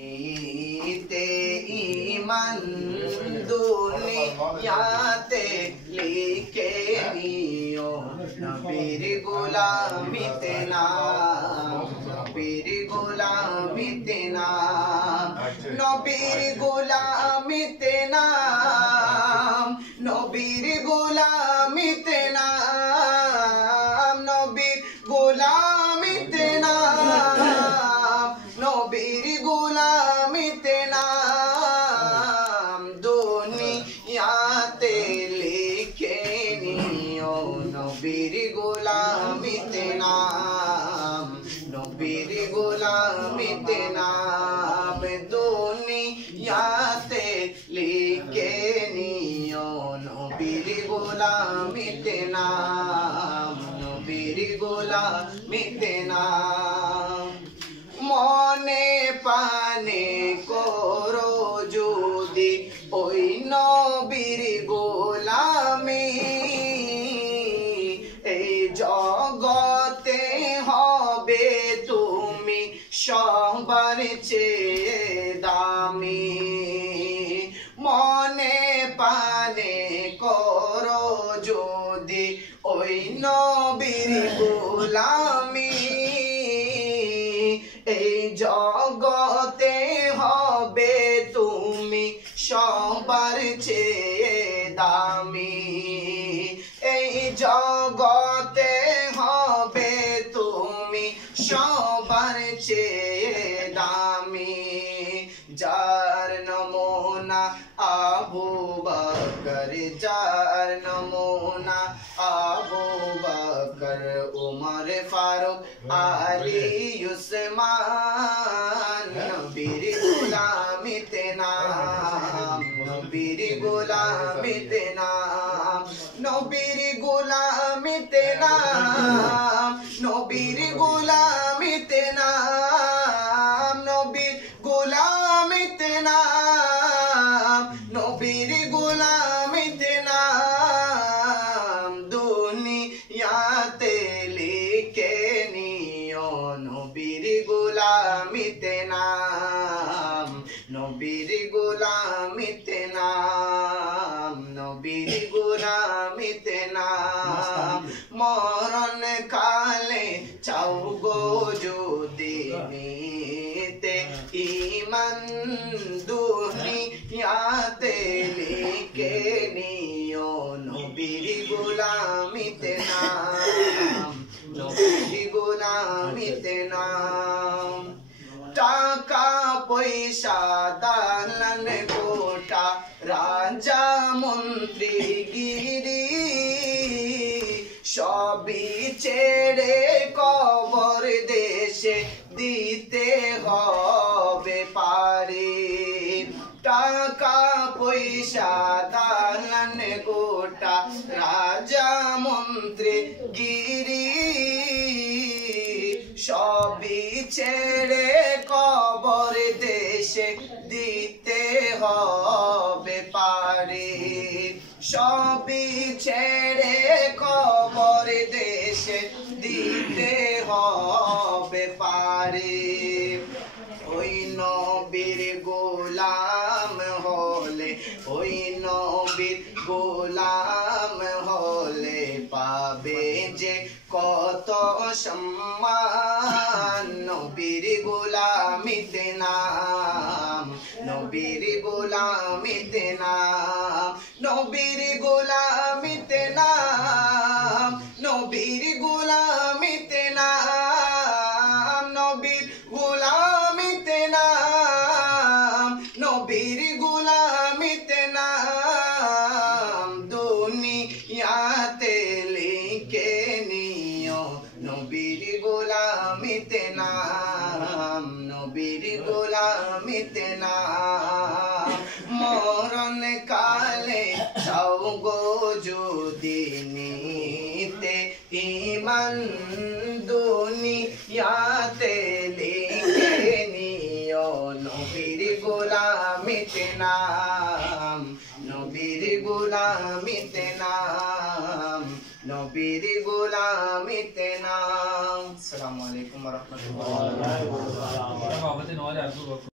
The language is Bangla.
ते ईमान दुनियाते लिखे नियो नबीर गुलामीते नाम नबीर गुलामीते नाम नबीर गुलामीते नाम नबीर गुलामीते नाम नबीर गुलामीते नाम नबीर गुलामीते नाम दुनियाते लिखे नियो नबीर गुलामीते नाम नबीर गुलामीते नाम दुनियाते लिखे नियो नबीर गुलामीते नाम नबीर गुलामीते नाम মনে পানে করো যদি ওই নবীর গোলামি এই জগতে হবে তুমি সবার চেয়ে দামি মনে পানে করো যদি ওই নবীর গোলামি এই জগতে হবে তুমি সবার চেয়ে দামি এই জগতে হবে তুমি সবার চেয়ে দামি যার নমুনা আবু বকর যার নমুনা আবু বকর উমর ফারুক আলী উসমান নবীর গুলামিতে নাম নবীর গুলামিতে নাম নবীর গুলামিতে নাম নবীর গুলামিতে নাম নবীর গুলামিতে নাম নবীর গুলামিতে নাম দুনিয়াতে লিখে নিও নবীর গুলামিতে নাম নবীর গুলামিতে নাম নবীর গুলামিতে নাম মরণ কালে চাও গো যদি নিতে ঈমান দুনিয়াতে লিখে নিও নবীর গুলামিতে নাম নবীর গুলামিতে নাম টাকা পয়সা দালান কোটা রাজা মন্ত্রী গিরি সবই ছেড়ে কবর দেশে দিতে হবে পারে টাকা পয়সা দালান গোটা রাজা মন্ত্রী গিরি সবই ছেড়ে কবর দেশে দিতে হবে পারে সবই ছেড়ে কবর দেশে দিতে হবে পারে ওই নবীর গোলাম হলে ওই নবীর গোলাম হলে পাবে যে কত সম্মান নবীর গোলামিতে নাম নবীর গোলামিতে নাম নবীর গোলামিতে নাম নবীর গোলামিতে নাম নবীর গোলামিতে নাম নবীর গোলামিতে নাম দুনিয়াতে লিখে নিও নবীর গোলামিতে নাম নবীর গোলামিতে নাম মরণ কালে চাও গো যদি নিতে ঈমান দুনিয়াতে লিখে নিও নবীর গোলামিতে নাম নবীর গোলামিতে নাম নবীর গোলামিতে নাম। আসসালামু আলাইকুম ওয়া রাহমাতুল্লাহ।